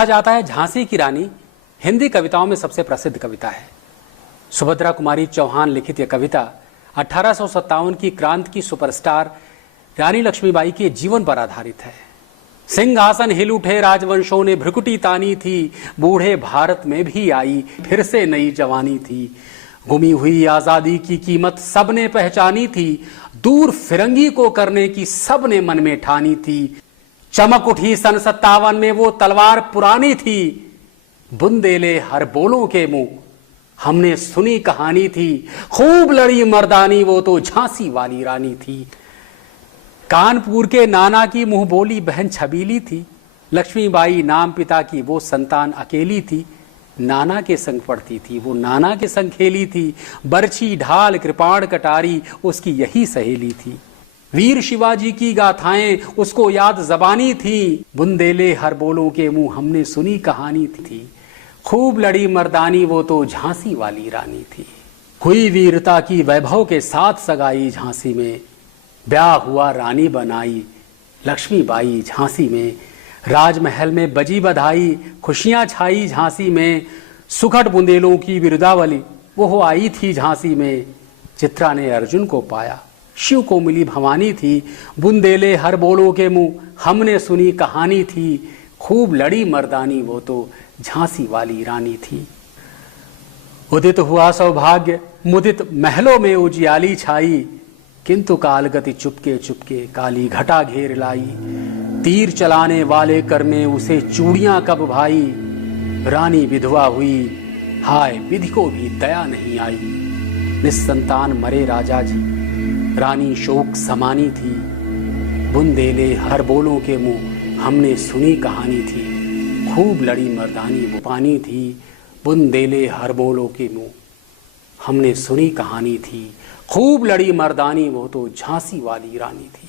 कहा जाता है झांसी की रानी हिंदी कविताओं में सबसे प्रसिद्ध कविता है। सुभद्रा कुमारी चौहान लिखित यह कविता 1857 की क्रांति की सुपरस्टार रानी लक्ष्मीबाई के जीवन पर आधारित है। सिंहासन हिल उठे राजवंशों ने भ्रुकुटी तानी थी, बूढ़े भारत में भी आई फिर से नई जवानी थी। गुमी हुई आजादी की कीमत सबने पहचानी थी, दूर फिरंगी को करने की सबने मन में ठानी थी। चमक उठी सन 57 में वो तलवार पुरानी थी, बुंदेले हर बोलों के मुंह हमने सुनी कहानी थी। खूब लड़ी मर्दानी वो तो झांसी वाली रानी थी। कानपुर के नाना की मुंह बोली बहन छबीली थी, लक्ष्मीबाई नाम पिता की वो संतान अकेली थी। नाना के संग पढ़ती थी, वो नाना के संग खेली थी, बरछी ढाल कृपाण कटारी उसकी यही सहेली थी। वीर शिवाजी की गाथाएं उसको याद जबानी थी, बुंदेले हर बोलों के मुंह हमने सुनी कहानी थी। खूब लड़ी मर्दानी वो तो झांसी वाली रानी थी। हुई वीरता की वैभव के साथ सगाई झांसी में, ब्याह हुआ रानी बनाई लक्ष्मीबाई झांसी में। राजमहल में बजी बधाई खुशियां छाई झांसी में, सुखट बुंदेलों की बिरदावली वो आई थी झांसी में। चित्रा ने अर्जुन को पाया, शिव को मिली भवानी थी, बुंदेले हर बोलों के मुंह हमने सुनी कहानी थी। खूब लड़ी मर्दानी वो तो झांसी वाली रानी थी। उदित हुआ सौभाग्य मुदित महलों में उजियाली छाई, किंतु कालगति चुपके चुपके काली घटा घेर लाई। तीर चलाने वाले कर में उसे चूड़ियां कब भाई, रानी विधवा हुई हाय विधि को भी दया नहीं आई। निस्संतान मरे राजा जी, रानी शोक समानी थी, बुंदेले हर बोलों के मुंह हमने सुनी कहानी थी। खूब लड़ी मर्दानी वो पानी थी, बुंदेले हर बोलों के मुंह हमने सुनी कहानी थी। खूब लड़ी मर्दानी वो तो झांसी वाली रानी थी।